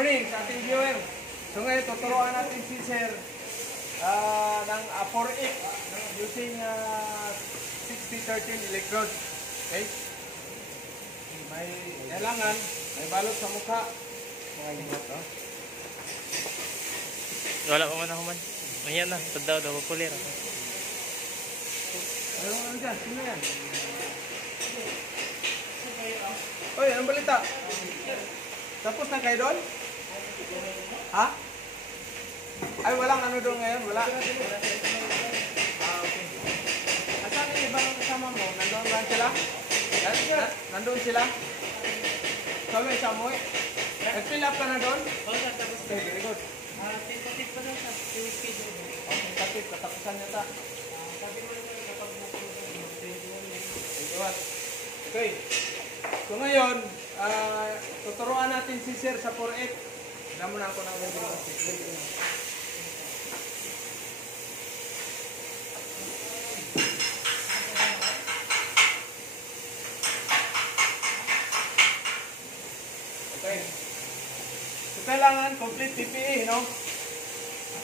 morning sa ating viewer. So ngayon, tuturuan natin si Sir ng 4-8 using 60-13 electrode. Okay? May kailangan, may balot sa mukha. Mga hingot, no? Wala pa man ako man. Ayan na, tadaw daw, popular. Ano dyan? Sino yan? Oy, anong balita? Tapos na kayo doon? Ha? Ay, walang ano doon ngayon? Wala? Okay. Asan yung ibang kasama mo? Nandoon ba sila? Nandoon sila? Sabi sa mo eh. Nag-fill up ka na doon? Oo, sir. Tapos, Okay, very good. tentative pa daw sa schedule. Okay, tentative. Katapusan niya ta. Sabi mo lang kapag Okay. So ngayon, tuturuan natin si Sir sa 4-8. Damo na ako ng ganyan. Okay. So kailangan complete PPE, no?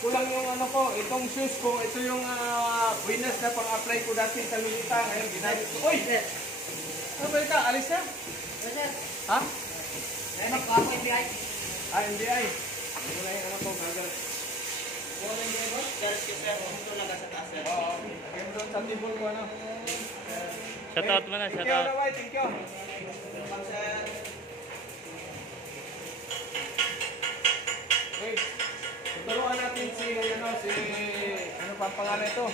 Kulang yung ano ko, itong shoes ko, ito yung winners na pang-apply ko dati sa Lulita. Ngayon, ginamit ko. Uy! Ano ba ito? Alis na? sir. Ha? Ano pa ako NBI? NBI. Ano na yung ano ko, gagal. Wala NBI boss? Charles ko sir. Ito lang sa taas sir. Oo. Kaya doon sa table ko, ano? Shout out mo na, shout Thank you, out. Rawai. Thank you. Okay. Tuturuan natin si, ano pa ang pangalan ito?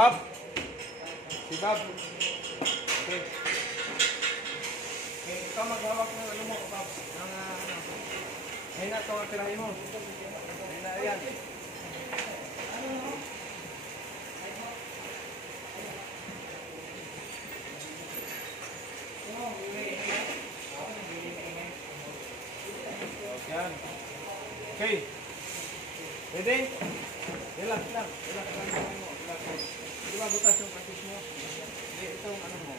Bob. Si Bob. Okay. Okay, ikaw maghawak ng ano mo, Bob. Ng, hina ito ang tirahin mo. Hina yan. Yan. Okay. Ready? Relax lang. Relax lang. Relax. Di ba butas yung practice mo? Hindi, itong ano mo.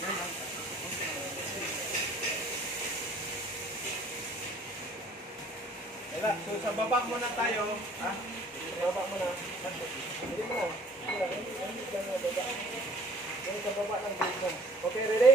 Yan lang. Relax. So sa baba muna tayo. Ha? Sa baba muna. Hindi mo na. Hindi lang na baba. Yan sa baba ng gate mo. Okay, ready?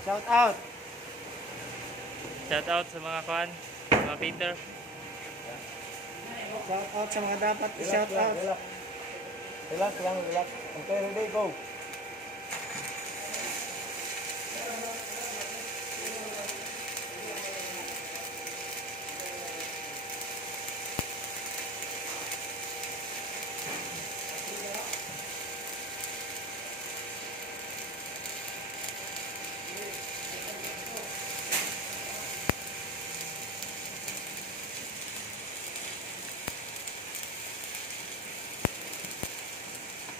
Shout out. Shout out sa mga fan, mga Peter. Shout out sa mga dapat i-shout out. Relax lang, relax. Okay, ready, go.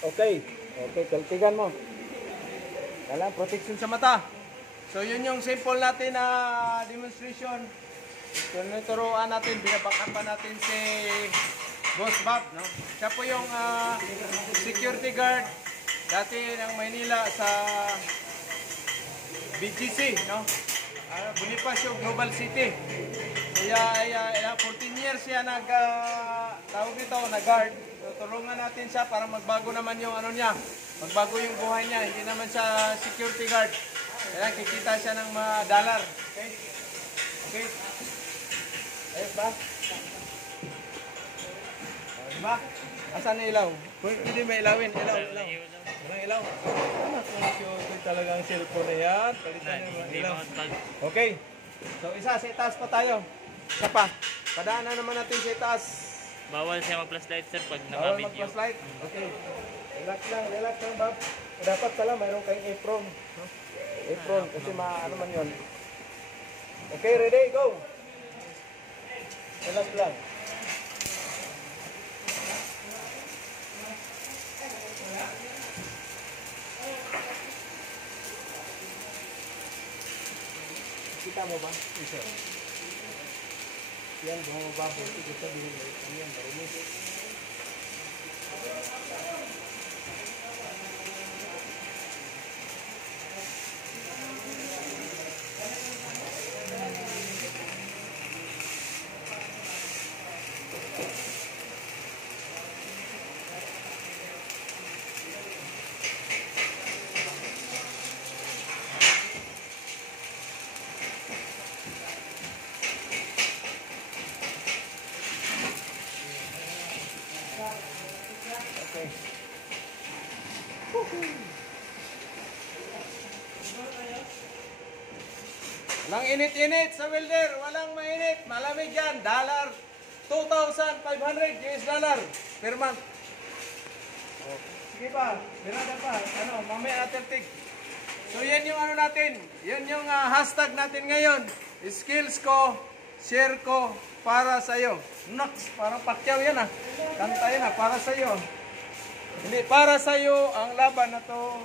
Okay. Okay, kaltigan mo. Kailangan protection sa mata. So yun yung simple natin na demonstration. Tunuturuan natin, binabakapan natin si Boss Bob, no? Siya po yung security guard dati ng Maynila sa BGC, no? Bonifacio Global City. Kaya 14 years siya tawag dito, nag-guard. tutulungan natin siya para magbago naman yung ano niya. Magbago yung buhay niya. Hindi naman siya security guard. Kaya kikita siya ng mga dollar. Okay? Okay? Ayos ba? Diba? Asan na ilaw? Pwede may ilawin. Ilaw, ilaw. Walang ilaw. Anak kong cute talagang cellphone na yan. Palitan niyo mga ilaw. Okay. So isa, sa itaas pa tayo. Isa pa. Padaan na naman natin sa itaas. Bawal siya mag-flashlight sir pag Bawal naka-video. mag-flashlight. Okay. Relax lang, Bob. Dapat pala mayroon kayong apron. No? Apron, kasi ano man yun. Okay, ready? Go! Relax lang. Kita mo ba? Isa. Yan, bumaba po. Ito sabihin mo. Ano yan? Barinis. Okay. Walang init-init sa welder. Walang mainit. Malamig yan. Dollar. 2,500 US dollar per month. Oh. Sige pa. Birada pa. Ano, mamaya natin tig. So yan yung ano natin. Yan yung hashtag natin ngayon. Skills ko, share ko, para sa'yo. Nox, parang pakyaw yan Kanta yan para sa'yo. Hindi, para sa'yo ang laban na to.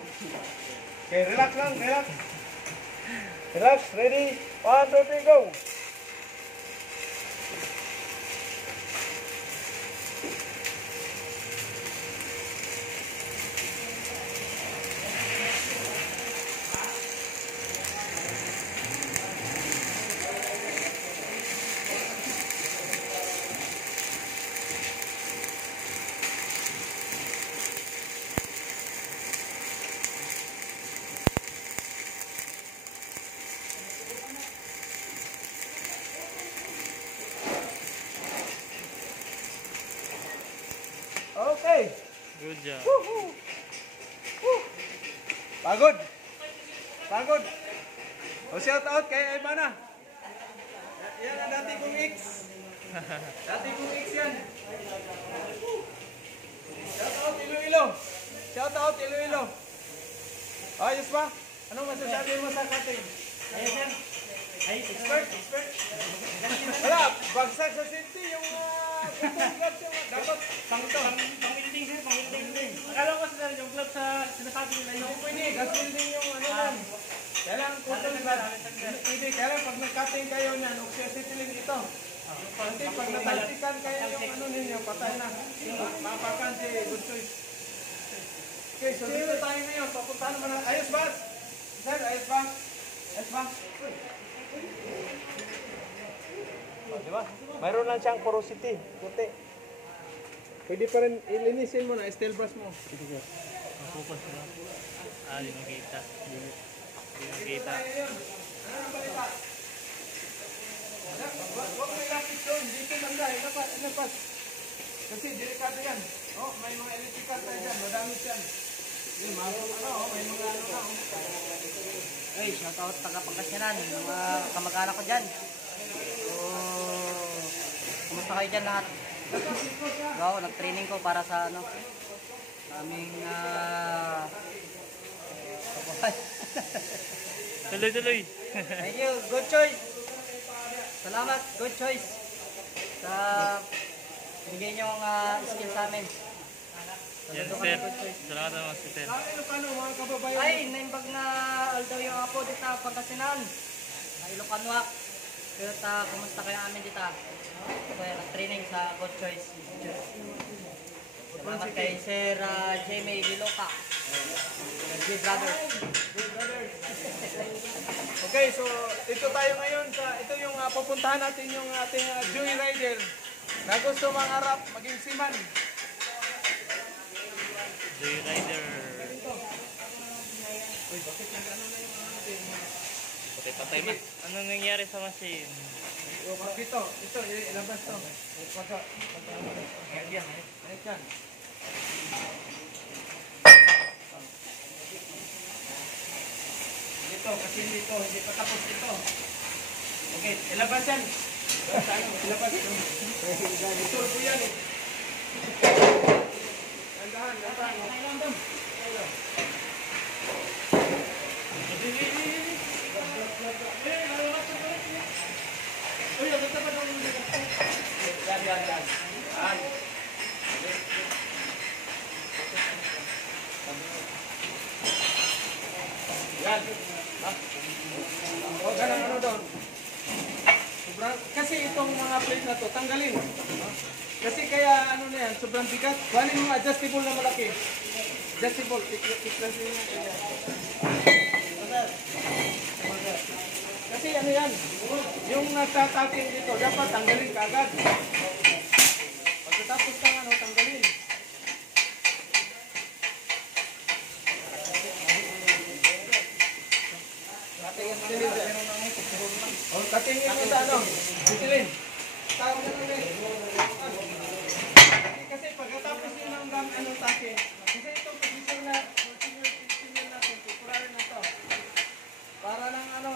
Okay, relax lang, relax. Relax, ready? 1, 2, 3, go! Okay. Good job. Woohoo! Woo! Pagod. Pagod. O shout out kay Ivana. Yan ang dati kong ex. Dati kong ex yan. Shout out Iloilo. Shout out Iloilo. Ayos ba? Anong masasabi mo sa cutting? Ayun, sir. Ay, Expert? Wala, bagsak sa city yung dapat pang-welding, sir. Pang-welding. Akala ko sir, yung glove sa sinasabi nila yung pwede, gas welding yung ano yan. Kailangan cotton glove. Hindi, kailangan pag nag-cutting kayo niyan, oxyacetylene ito. Kasi pag natalsikan kayo yung ano ninyo, patay na. Mapakan si Good Choice. Okay, so dito tayo ngayon. Papuntahan naman na. Ayos ba? Sir, ayos ba? Ayos ba? Oh, di ba? Mayroon lang siyang porosity. Puti. Pwede pa rin ilinisin mo na, steel brush mo. Sige, sir. Focus na. Di makita. Di makita. Ano ang balita? Huwag may lapis doon. Dito banda. Ilapas. Kasi delikado yan. Oh, may mga electrical tayo dyan. Madamit yan. May mga ano ka. Ay, shout out taga-Pangasinan, mga kamag-anak ko dyan. So, kumusta kayo dyan lahat? Wow, nag-training ko para sa ano, aming Tuloy-tuloy. thank you, good choice. Salamat, good choice. Sa bigay niyong skill sa amin. Yan sir. Salamat naman si sir. Ilocano, mga kababayan. Ay, naimbag na although yung apo dito Pangasinan. Ilocanoak. Pero kumusta kayo amin dito? So, nag-training sa good choice. Salamat kay Sir Jamie Diloca. Good brothers. Good brothers. Okay, so ito tayo ngayon sa ito yung pupuntahan natin yung ating joyrider na gusto mangarap maging seaman. Rider. Uy, bakit nag-ano na yung ano natin? Patay-patay man. Ano nangyari sa machine? Ito, ilabas to. Ayan yan. Dito, kasi dito, hindi pa tapos ito. Okay, ilabas yan. Ilabas ito. Ito po yan eh. Landahan. Yan. Yan. Huwag ka ng ano doon. Kasi itong mga plate na to, tanggalin. Kasi kaya ano na yan, sobrang bigat. Kuhanin mo adjustable na malaki. Adjustable. Iklasin mo. Kasi ano yan, yung nagtataking dito, dapat tanggalin ka agad. Pagkatapos kang ano, tanggalin. Katingin mo sa ano, bitilin. Tawag na lang eh. Kasi pagkatapos yun ng ano taking, kasi ito position natin, temporary na to. Para ng ano,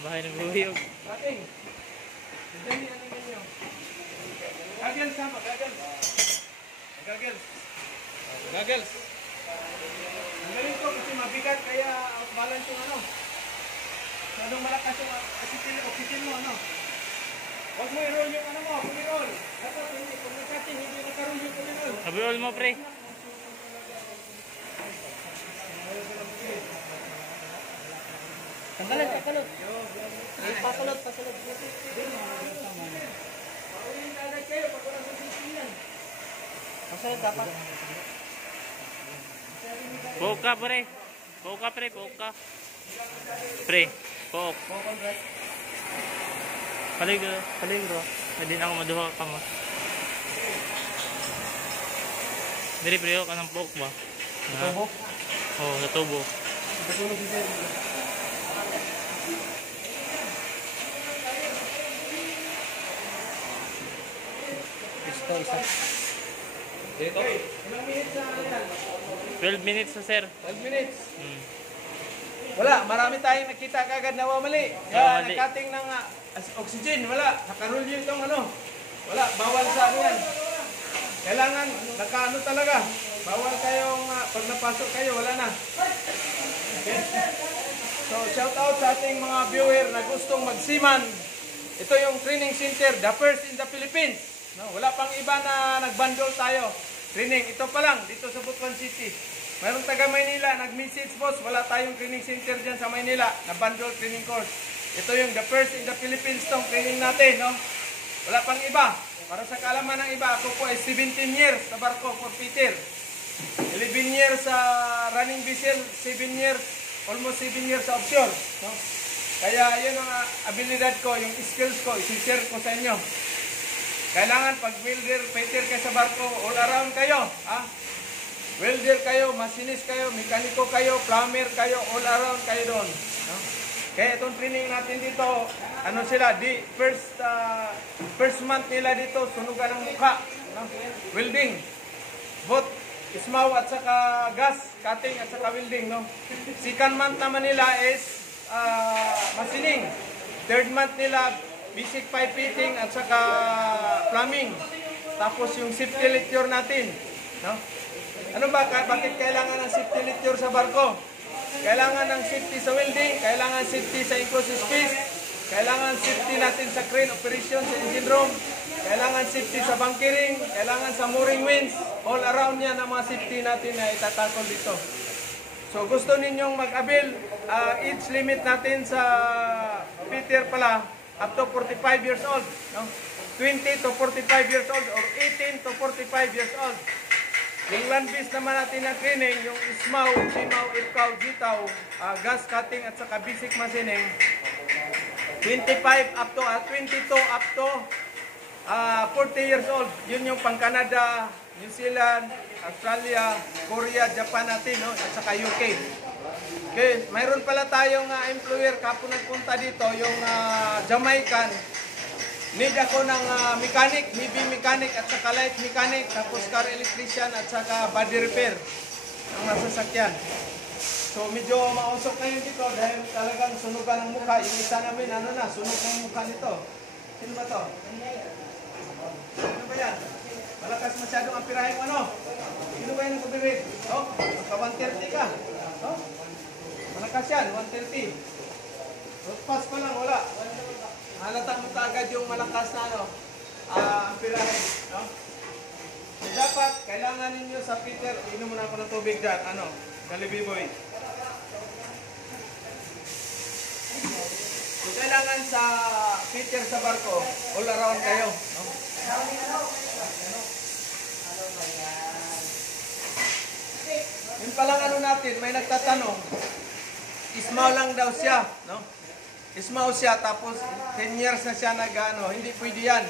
Bahay ng buhiyog. Kating. Diyan yan ang ganyo. Gagels sama, gagels. Gagels. Ang galing to kasi mabigat kaya outbalance yung ano. Anong malakas yung oxygen mo, ano? Huwag mo i-roll yung ano mo, pumi-roll. Dapat hindi, kung nagkating, hindi nakaroll yung pumi-roll. Sabi-roll mo, pre. Tanggalin, pasalot. Pasalot. Pasalot dapat. Poka, pre. Poka. Pre, pok. Paligro. Pwede na ako maduha ka mo. Diri, pre, ka ng pok ba? Tubo? Oo, sa tubo. Patulog si Sir. Ito, isa. Dito? Ilang minutes na yan? 12 minutes na, sir. 12 minutes. Hmm. Marami tayong nakita kagad na mali. Kaya nagkating ng oxygen, wala. Nakarul yun itong ano. Wala, bawal sa ano yan. Kailangan, nakaano talaga. Bawal kayong, pag napasok kayo, wala na. Okay? So, shout out sa ating mga viewer na gustong magsiman. Ito yung training center, the first in the Philippines. No, wala pang iba na nagbundle tayo. Training, ito pa lang, dito sa Butuan City. Mayroong taga Maynila, nag-message boss, wala tayong training center dyan sa Maynila, na bundle training course. Ito yung the first in the Philippines tong training natin, no? Wala pang iba. Para sa kaalaman ng iba, ako po ay 17 years sa barko for Peter. 11 years sa running vessel, 7 years, almost 7 years sa offshore, no? Kaya yun ang abilidad ko, yung skills ko, isi-share ko sa inyo. Kailangan pag welder, fighter kayo sa barko, all around kayo, ha? Welder kayo, machinist kayo, mekaniko kayo, plumber kayo, all around kayo doon, no? Kaya itong training natin dito, ano sila, first month nila dito, sunugan ng mukha, no? Welding, both ismaw at saka gas, cutting at saka welding, no? Second month naman nila is machining. Third month nila, basic pipe fitting at saka plumbing. Tapos yung safety lecture natin, no? Ano ba, bakit kailangan ng safety lecture sa barko? Kailangan ng safety sa welding, kailangan safety sa enclosed space, kailangan safety natin sa crane operation, sa engine room, kailangan safety sa bunkering, kailangan sa mooring winch, all around yan ang mga safety natin na itatakol dito. So gusto ninyong mag-avail, age limit natin sa Peter pala, up to 45 years old, no? 20 to 45 years old or 18 to 45 years old. Yung land base naman natin na training, yung ismaw, simaw, irkaw, jitaw, gas cutting at saka basic machining, 22 up to 40 years old. Yun yung pang Canada, New Zealand, Australia, Korea, Japan natin, no? At saka UK. Okay, mayroon pala tayong employer kapag nagpunta dito, yung Jamaican. Need ako ng mechanic, heavy mechanic at saka light mechanic, tapos car electrician at saka body repair ng masasakyan. So medyo mausok na yun dito dahil talagang sunugan ng mukha. Yung isa namin, sunog ng mukha nito. Sino ba to? Sino ba yan? Malakas masyadong ang pirahe mo, ano? Sino ba yan ang kubirit? Oh, magka 130 ka. Oh, malakas yan, 130. Pass pa lang, wala. Halata mo agad yung malakas na ang pirahe. No? So, dapat, kailangan ninyo sa Peter, inom muna ako ng tubig dyan, Jollibee boy. So, kailangan sa Peter sa barko, all around kayo. No? Yung palang natin, may nagtatanong, ismaw lang daw siya, no? Ismaw siya, tapos 10 years na siya hindi pwede yan.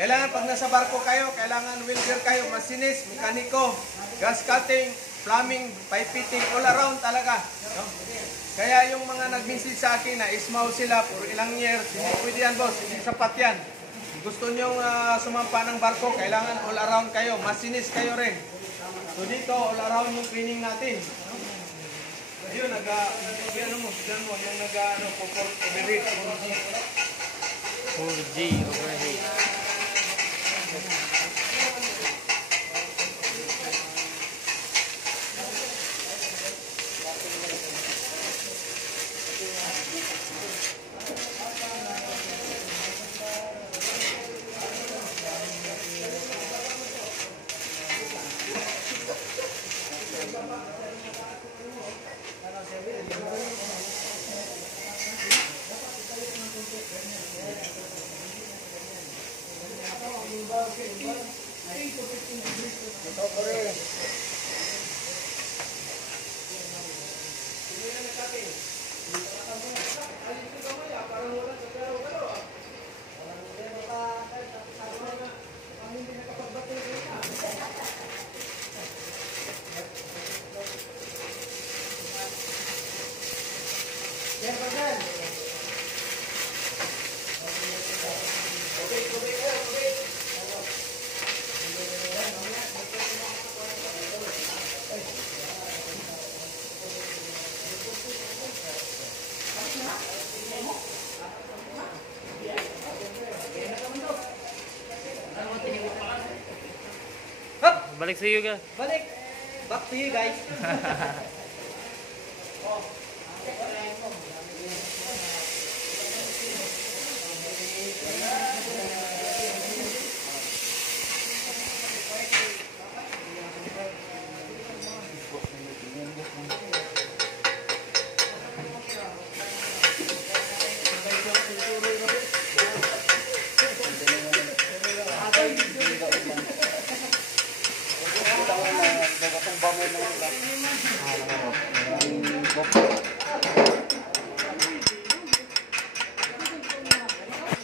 Kailangan pag nasa barko kayo, kailangan welder kayo, masinis, mekaniko, gas cutting, plumbing, pipe fitting, all around talaga. No? Kaya yung mga nag-message sa akin na ismaw sila for ilang years, hindi pwede yan boss, hindi sapat yan. Gusto nyong sumampa ng barko, kailangan all around kayo, masinis kayo rin. So dito, all around yung cleaning natin. No? Yun, overheat. 4G overheat. Balik sa iyo ka. Balik! Back to you guys.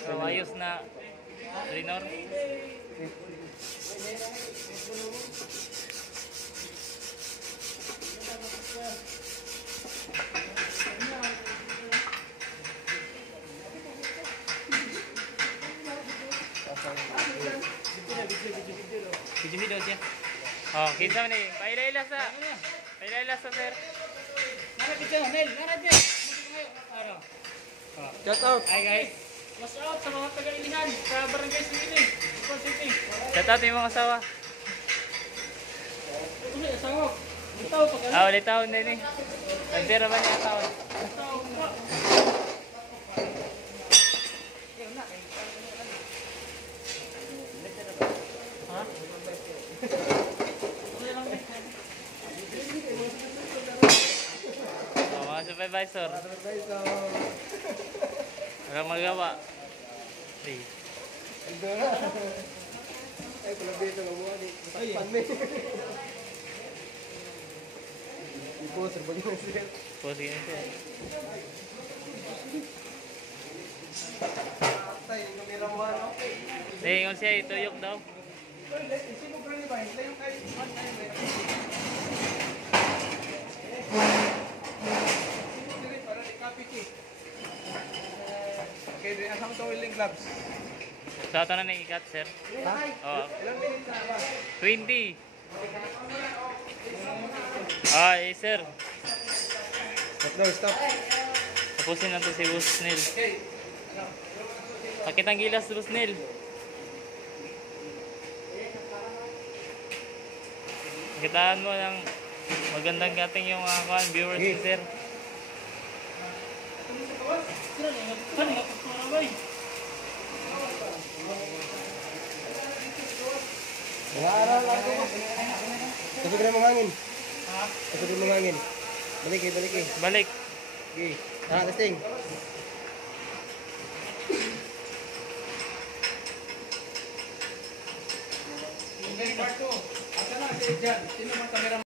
So, ayos na Rinor. Video siya. Oh, kinsa man ni? Paila-ila sa sir. Nara dito, Mel. Nara dito. Ano? Shout out. Hi guys. Watch out sa mga taga-ilihan sa Barangay City. Super City. Shout out yung mga asawa. Ano yung asawa? Litaw pa ka? Ulit taon din eh. Nandira ba niya taon? Litaw pa. Ha? Oh, mga supervisor. Walang magawa. Hey. Ay, palabito na buwan eh. Panme. Ipo, sir, bagay na siya. Pose yun siya. tay, kamera mo ano? Naingon siya, ituyok daw. Sino ba ni ba? Hintay yung kayo. Para di copy ki. Okay, di asam to willing gloves. Sa ito na nag-ikat, sir. Ha? Oh, Ilang minutes na ba? 20. Ah, eh, sir. Stop daw, stop. Tapusin na to si Busnil. Okay. Pakit ang gilas, Busnil. Pakitaan mo ng magandang kating yung mga viewers ni sir. Araw lang ko. Kasi kaya mong hangin. Kasi kaya mong hangin. Balik eh, balik eh. Balik. Okay. Testing. Okay, part 2. Asa na si Jan? Sino bang kamera